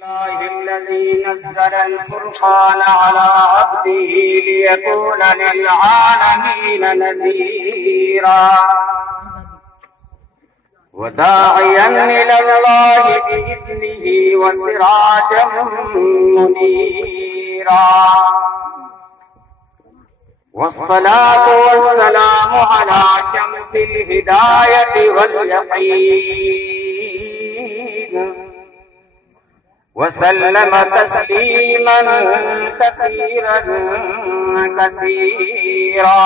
الله الذي نزل الفرقان على عبده ليكون للعالمين نذيرا وداعيا إلى الله بإذنه وسراجا منيرا والصلاة والسلام على شمس الهداية واليقين وسلم تسليما كثيرا كثيرا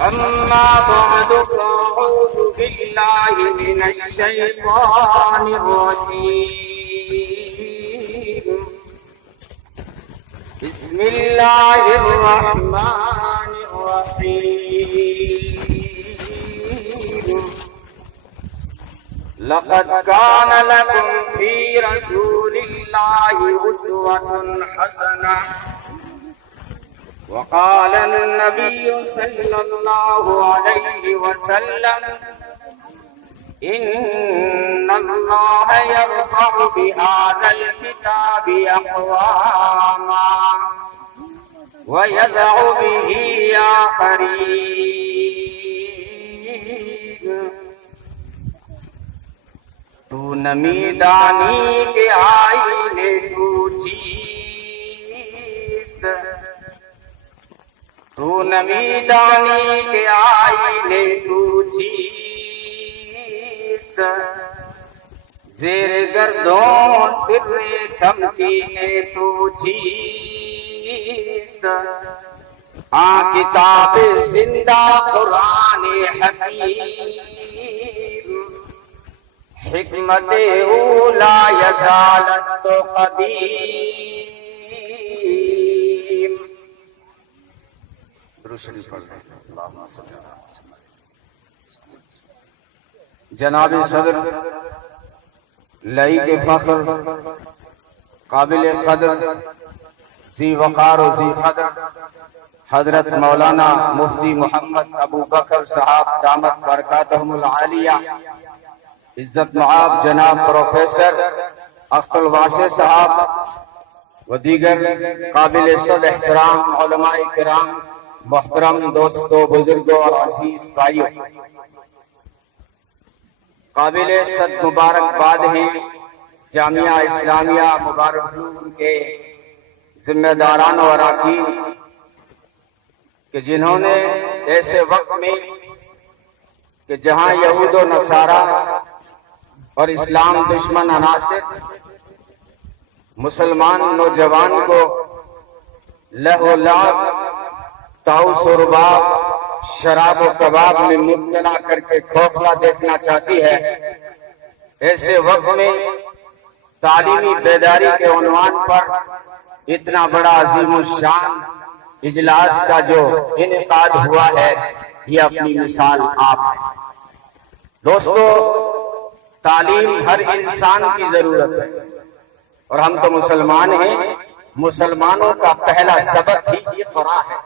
أما بعد فأعوذ بالله من الشيطان الرجيم بسم الله الرحمن الرحيم لقد كان لكم في رسول الله أسوة حسنة وقال النبي صلى الله عليه وسلم إن الله يرفع بهذا الكتاب أقواما ويدع به آخرين تو نمی دانی کے آئینے تو چیست تو نمی دانی کے آئینے تو چیست زیر گردوں سر تمکینے تو چیست کتاب زندہ قرآن حکیم حکمت اولا یزالست قدیم درشریف پڑھ رہے ہیں اللہم صلی اللہ علیہ وسلم. جناب صدر لعیق فخر قابل قدر ذی وقار و ذی قدر حضرت مولانا مفتی محمد ابو بکر صاحب دامت برکاتہم العالیہ، عزت معاب جناب پروفیسر اختر الواسع صاحب و دیگر قابل صد احترام علماء کرام، محترم دوستوں، بزرگوں اور عزیز بھائیوں، قابل صد مبارکباد ہیں جامعہ اسلامیہ مبارک علوم کے ذمہ داران و اراکین کہ جنہوں نے ایسے وقت میں کہ جہاں یہود و نصارہ اور اسلام دشمن عناصر مسلمان نوجوان کو لہو و لعب، طاؤس و رباب، شراب و کباب میں مبتلا کر کے کھوکھلا دیکھنا چاہتی ہے، ایسے وقت میں تعلیمی بیداری کے عنوان پر اتنا بڑا عظیم الشان اجلاس کا جو انعقاد ہوا ہے، یہ اپنی مثال آپ ہے. دوستو، تعلیم ہر انسان کی ضرورت ہے اور ہم تو مسلمان ہیں. مسلمانوں کا پہلا سبق ہی اقرا ہے.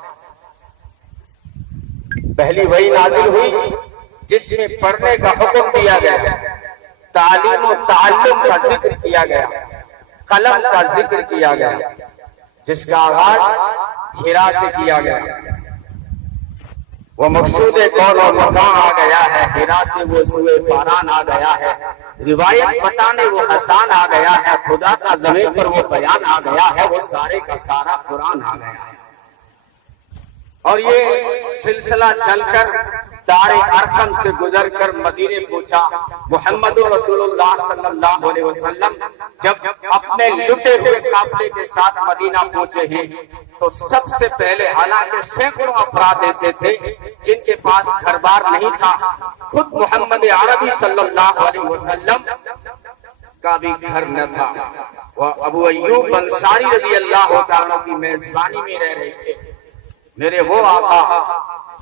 پہلی وحی نازل ہوئی جس میں پڑھنے کا حکم دیا گیا، تعلیم و تعلم کا ذکر کیا گیا، قلم کا ذکر کیا گیا، جس کا آغاز حرا سے کیا گیا. وہ مقصود کون و مکان آ گیا ہے، حرا سے وہ سوئے باران آ گیا ہے، روایت بتانے وہ حسان آ گیا ہے، خدا کا زمین پر وہ بیان آ گیا ہے، وہ سارے کا سارا قرآن آ گیا ہے. اور یہ سلسلہ چل کر دار ارقم سے گزر کر مدینے پہنچا. محمد رسول اللہ صلی اللہ علیہ وسلم جب اپنے لٹے ہوئے قافلے کے ساتھ مدینہ پہنچے ہیں تو سب سے پہلے، حالانکہ سینکڑوں افراد ایسے تھے جن کے پاس گھر بار نہیں تھا، خود محمد عربی صلی اللہ علیہ وسلم کا بھی گھر نہ تھا. وہ ابو ایوب انصاری رضی اللہ تعالیٰ کی میزبانی میں رہ رہے تھے. میرے وہ آقا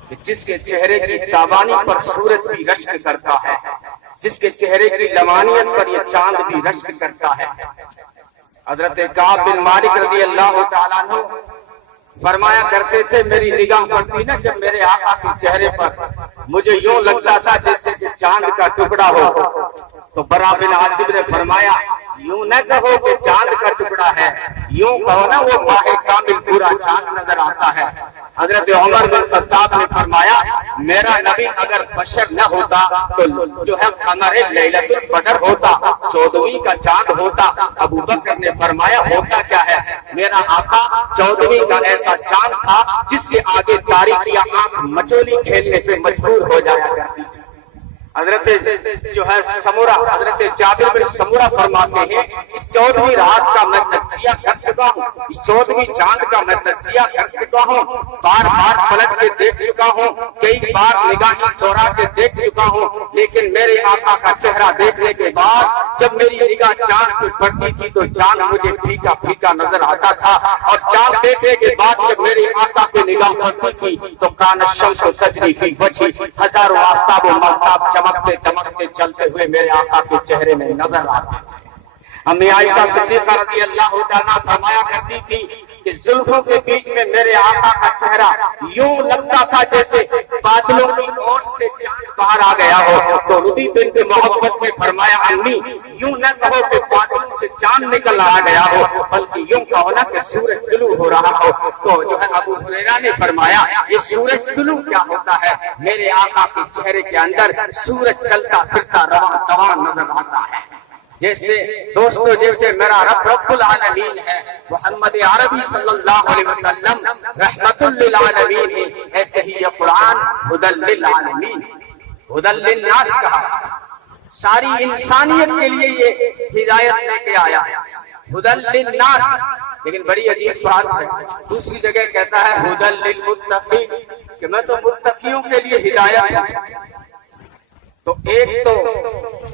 کہ جس کے چہرے کی تابانی پر سورج بھی رشک کرتا ہے، جس کے چہرے کی لمانیت پر یہ چاند بھی رشک کرتا ہے. حضرت کعب بن مالک رضی اللہ تعالیٰ عنہ فرمایا کرتے تھے، میری نگاہ پڑتی نا جب میرے آقا کے چہرے پر، مجھے یوں لگتا تھا جیسے کہ چاند کا ٹکڑا ہو. تو برا بن عازب نے فرمایا یوں نہ کہو کہ چاند کا ٹکڑا ہے، یوں کہو نا وہ ماہ کامل پورا چاند نظر آتا ہے۔ حضرت عمر بن خطاب نے فرمایا میرا نبی اگر بشر نہ ہوتا تو جو ہے قمر لیلۃ البدر ہوتا، 14ویں کا چاند ہوتا۔ ابو بکر نے فرمایا ہوتا کیا ہے؟ میرا آقا 14ویں کا ایسا چاند تھا جس کے آگے تاریخی آنکھ مچولی کھیلنے پہ مجبور ہو جایا کرتی تھی۔ حضرت جو ہے سمورہ، حضرت جابر بن سمورہ فرماتے ہیں اس 14ویں رات کا میں تجزیہ کر چکا ہوں، اس 14ویں چاند کا میں تجزیہ کر چکا ہوں، بار بار پلٹ کے دیکھ چکا ہوں، کئی بار نگاہیں دوڑا کے دیکھ چکا ہوں، لیکن میرے آقا کا چہرہ دیکھنے کے بعد جب میری نگاہ چاند پہ پڑتی تھی تو چاند مجھے پھیکا پھیکا نظر آتا تھا، اور چاند دیکھنے کے بعد جب میرے آقا پہ نگاہ پڑتی تھی تو کان الشمس تجری فی وجہی، ہزاروں آفتاب و مہتاب چمکتے دمکتے چلتے ہوئے میرے آقا کے چہرے میں نظر آتے تھے۔ امی عائشہ صدیقہ رضی اللہ عنہا فرمایا کرتی تھی کہ زلفوں کے بیچ میں میرے آقا کا چہرہ یوں لگتا تھا جیسے بادلوں کی اوٹ سے چاند باہر آ گیا ہو۔ تو ربی بنت محبت نے فرمایا امی یوں نہ کہو کہ بادلوں سے چاند نکل آ گیا ہو، بلکہ یوں کہو نا کہ سورج طلوع ہو رہا ہو۔ تو جو ہے ابو ہریرہ نے فرمایا یہ سورج طلوع کیا ہوتا ہے؟ میرے آقا کے چہرے کے اندر سورج چلتا پھرتا رواں دواں نظر آتا ہے۔ جیسے دوستو جیسے میرا رب العالمین ہے، محمد عربی صلی اللہ علیہ وسلم رحمت للعالمین ہے، ایسے ہی یہ قرآن ہدی للعالمین، ہدی للناس کہا، ساری انسانیت کے لیے یہ ہدایت لے کے آیا، ہدی للناس۔ لیکن بڑی عجیب بات ہے، دوسری جگہ کہتا ہے ہدی للمتقین کہ میں تو متقیوں کے لیے ہدایت ہوں۔ تو ایک تو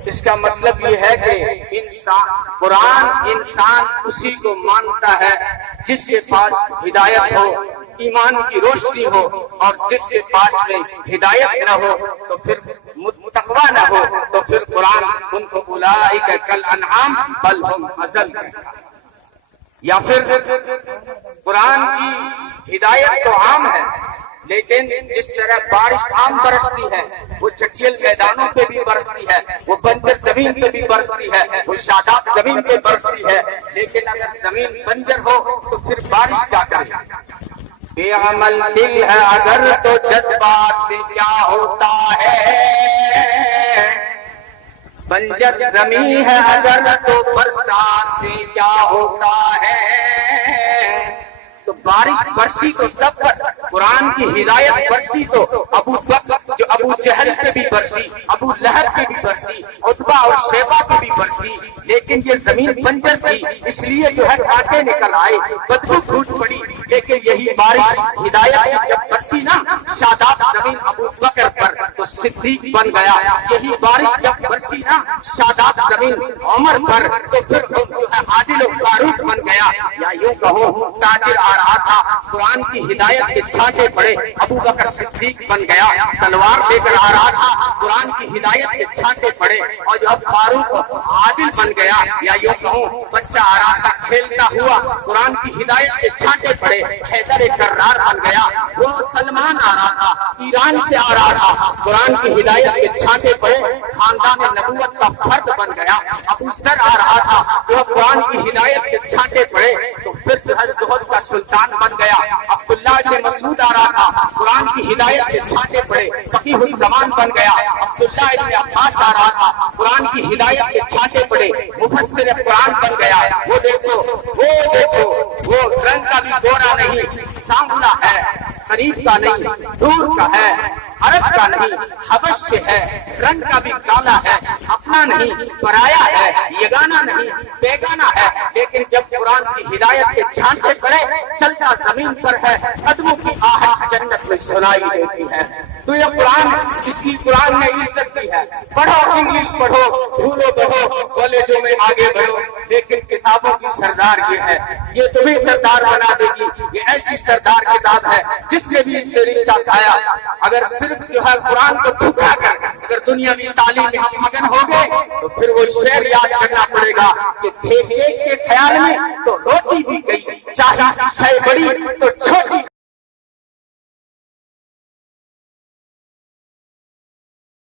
اس کا مطلب یہ ہے کہ انسان اسی کو مانتا ہے جس کے پاس ہدایت ہو، ایمان کی روشنی ہو، اور جس کے پاس میں ہدایت نہ ہو تو پھر تقویٰ نہ ہو تو پھر قرآن ان کو اولئک کالانعام بل ہم اضل کہتا ہے۔ یا پھر قرآن کی ہدایت تو عام ہے، لیکن جس طرح بارش عام برستی ہے وہ چٹیل میدانوں پہ بھی برستی ہے، وہ بنجر زمین پہ بھی برستی ہے، وہ شاداب زمین پہ برستی ہے، لیکن اگر زمین بنجر ہو تو پھر بارش کیا کرے؟ بے عمل دل ہے اگر تو جذبات سے کیا ہوتا ہے، بنجر زمین ہے اگر تو برسات سے کیا ہوتا ہے۔ تو بارش برسی تو سب پر، قرآن کی ہدایت برسی تو ابو بکر جو ابو جہل پہ بھی برسی، ابو لہب پہ بھی برسی، عتبہ اور شیبہ پہ بھی برسی، لیکن یہ زمین بنجر تھی اس لیے جو ہے کانٹے نکل آئے، بدبو پھوٹ پڑی، لیکن یہی بارش ہدایت کی جب برسی نا شاداب زمین ابو بکر پر تو صدیق بن گیا، یہی بارش جب برسی نا شاداب زمین عمر پر تو پھر جو ہے عادل و فاروق بن گیا، یا یوں کہو تاجر آ رہا تھا قرآن کی ہدایت کے چھانٹے پڑے ابو بکر صدیق بن گیا، تلوار لے کر آ رہا تھا قرآن کی ہدایت کے چھانٹے پڑے اور جو اب فاروق عادل بن گیا، یا یوں کہوں بچہ آ رہا تھا کھیلتا ہوا قرآن کی ہدایت کے چھانٹے پڑے حیدر کرار بن گیا، وہ سلمان آ رہا تھا ایران سے آ رہا تھا قرآن کی ہدایت کے چھانٹے پڑے خاندان نبوت کا فرد بن گیا، ابو ذر آ رہا تھا جو قرآن کی ہدایت کے چھانٹے پڑے تو پھر جو ہے زہد کا سلطان بن گیا، عبداللہ بن مسعود آ رہا تھا قرآن کی ہدایت کے چھانٹے پڑے فقیہ الزمان بن گیا، عبداللہ بن عباس آ رہا تھا قرآن کی ہدایت کے چھانٹے پڑے مفسر قرآن بن گیا۔ وہ دیکھو وہ رنگ کا بھی گورا نہیں سانولا ہے، قریب کا نہیں دور کا ہے، عرب کا نہیں حبش سے ہے، رنگ کا بھی کالا ہے، اپنا نہیں پرایا ہے، یگانہ نہیں بیگانہ ہے، لیکن جب قرآن کی ہدایت کے چھانٹے پڑے چلتا زمین پر ہے، قدموں کی آہٹ جنت میں سنائی دیتی ہے۔ تو یہ قرآن اس کی قرآن نے عزت دی ہے، پڑھو انگلش پڑھو بھولو بڑھو کالجوں میں آگے بڑھو، لیکن کتابوں کی سردار یہ ہے، یہ تمہیں سردار بنا دے گی، یہ ایسی سردار کتاب ہے جس نے بھی اس سے رشتہ کھایا۔ اگر صرف جو ہے قرآن کو ٹھکرا کر اگر دنیاوی تعلیم میں ہم مگن ہو گئے تو پھر وہ شعر یاد کرنا پڑے گا کہ دیکھ کے خیال میں تو روٹی بھی گئی، چاہے شے بڑی تو چھوٹی